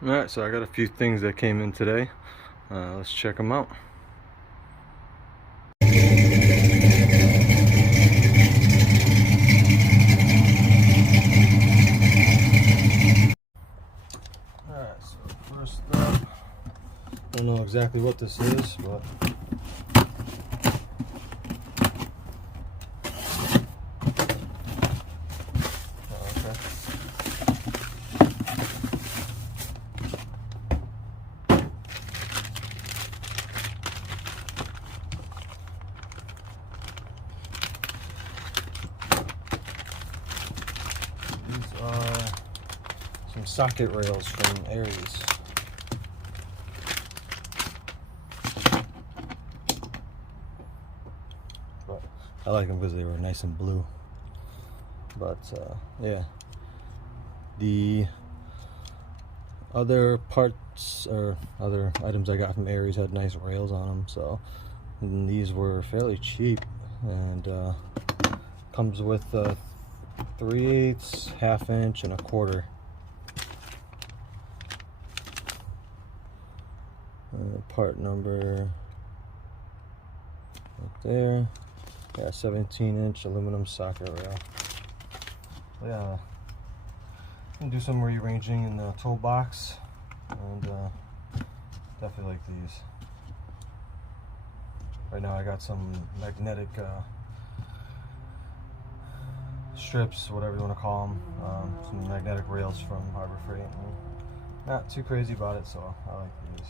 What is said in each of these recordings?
Alright, so I got a few things that came in today. Let's check them out. Alright, so first up, I don't know exactly what this is, but these are some socket rails from Aries. But I like them because they were nice and blue. But yeah, the other parts or other items I got from Aries had nice rails on them, so and these were fairly cheap, and comes with 3/8, ½ inch, and 1/4. Part number right there. Yeah, 17-inch aluminum socket rail. Yeah, can do some rearranging in the toolbox, and definitely like these. Right now I got some magnetic strips, whatever you want to call them, some magnetic rails from Harbor Freight. Not too crazy about it, so I like these.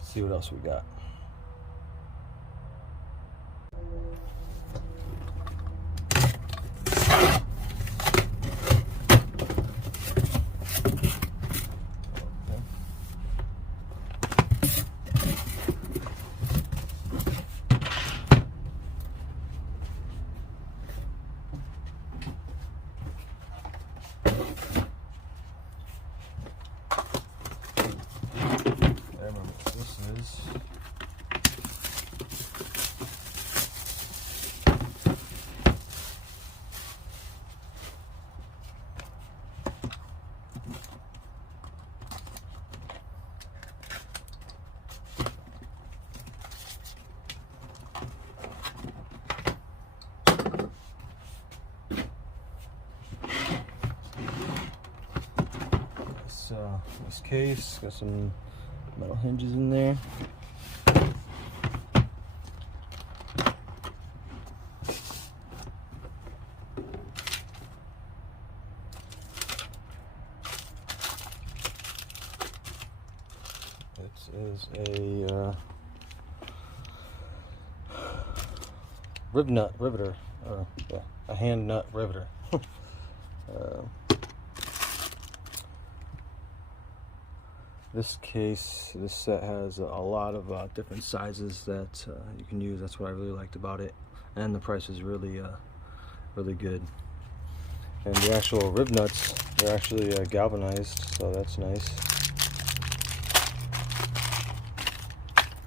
See what else we got. This case got some metal hinges in there. This is a nut riveter, or yeah, a hand nut riveter. This set has a lot of different sizes that you can use. That's what I really liked about it, and the price is really really good. And the actual rib nuts, they're actually galvanized, so that's nice.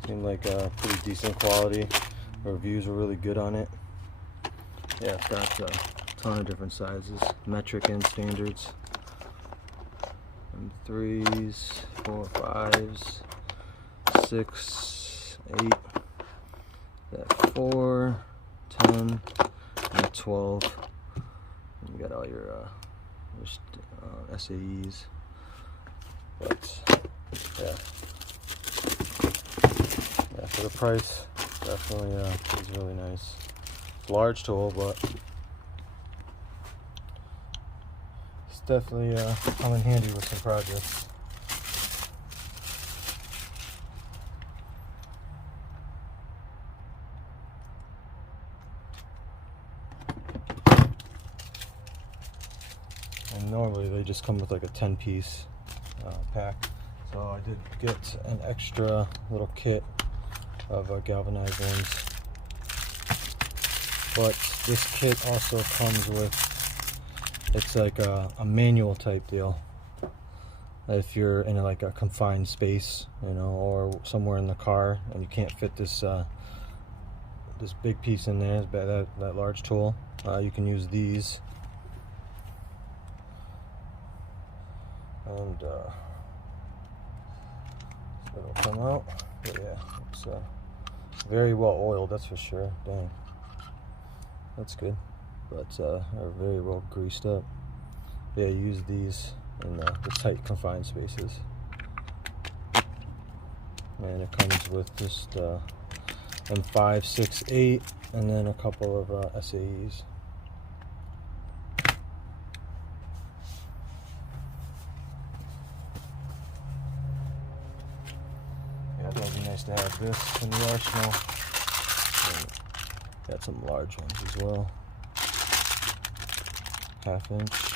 Seemed like pretty decent quality. The reviews were really good on it. Yeah, it's got a ton of different sizes, metric and standards. And 3s, 4, 5s, 6, 8, that 4, 10, and 12. And you got all your SAEs. But yeah, for the price, definitely is really nice. It's a large tool, but it's definitely come in handy with some projects. And normally they just come with like a 10-piece pack, so I did get an extra little kit of galvanized ones. But this kit also comes with, it's like a manual type deal. If you're in like a confined space, you know, or somewhere in the car and you can't fit this this big piece in there, that large tool, you can use these. and so it'll come out. But yeah, it's very well oiled, that's for sure. Dang, that's good. But are very well greased up. Yeah, use these in the tight confined spaces. And it comes with just M5, 6, 8, and then a couple of SAEs. Yeah, that would be nice to have this in the arsenal. And got some large ones as well. 1/2 inch.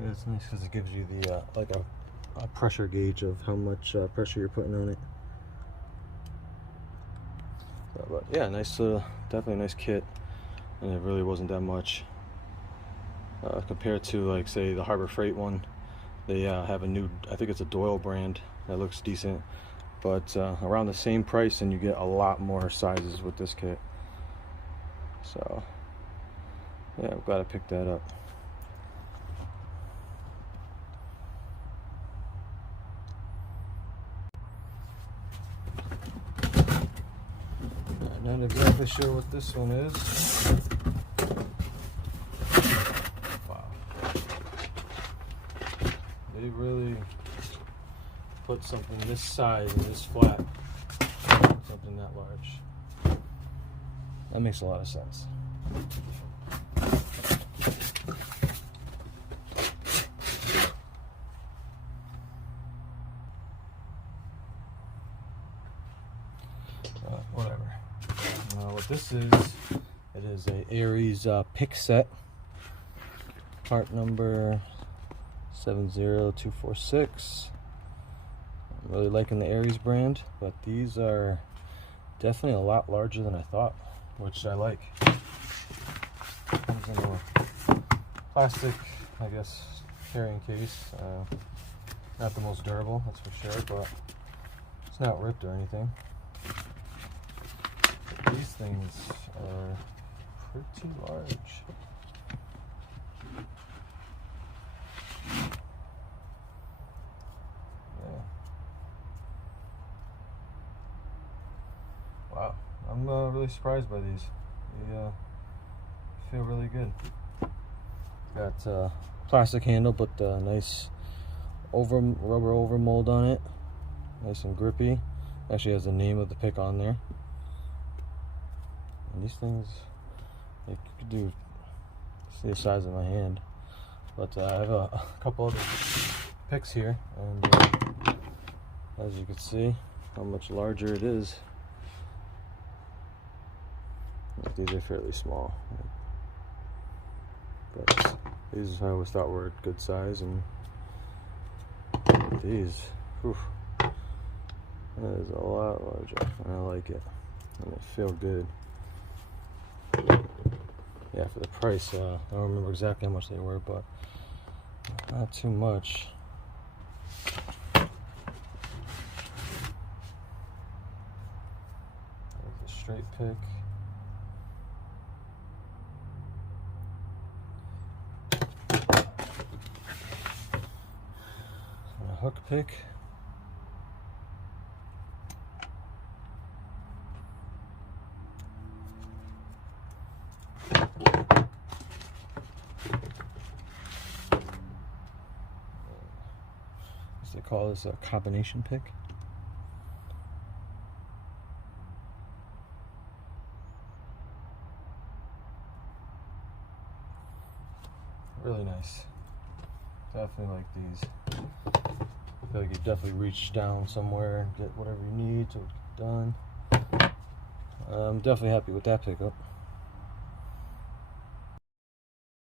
Yeah, it's nice because it gives you the like a pressure gauge of how much pressure you're putting on it. So, but yeah, nice, definitely a nice kit, and it really wasn't that much compared to, like, say, the Harbor Freight one. They have a new, I think it's a Doyle brand that looks decent, but around the same price, and you get a lot more sizes with this kit. So yeah, I'm glad I picked that up. Not exactly sure what this one is. Wow. They really put something this size and this flat, something that large. That makes a lot of sense. Whatever. What this is, it is a Aries pick set, part number 70246. I'm really liking the Aries brand, but these are definitely a lot larger than I thought, which I like. Comes in a plastic, I guess, carrying case. Not the most durable, that's for sure, but it's not ripped or anything. These things are pretty large. Yeah. Wow, I'm really surprised by these. They feel really good. Got plastic handle, but nice rubber over mold on it. Nice and grippy. Actually has the name of the pick on there. And these things, you could do, see the size of my hand. But I have a couple other picks here, and as you can see how much larger it is. These are fairly small, but these I always thought were good size, and these, whew, that is a lot larger, and I like it, and they feel good. Yeah, for the price, I don't remember exactly how much they were, but not too much. There's a straight pick. And a hook pick. They call this a combination pick. Really nice. Definitely like these. I feel like you definitely reach down somewhere and get whatever you need to get done. I'm definitely happy with that pickup.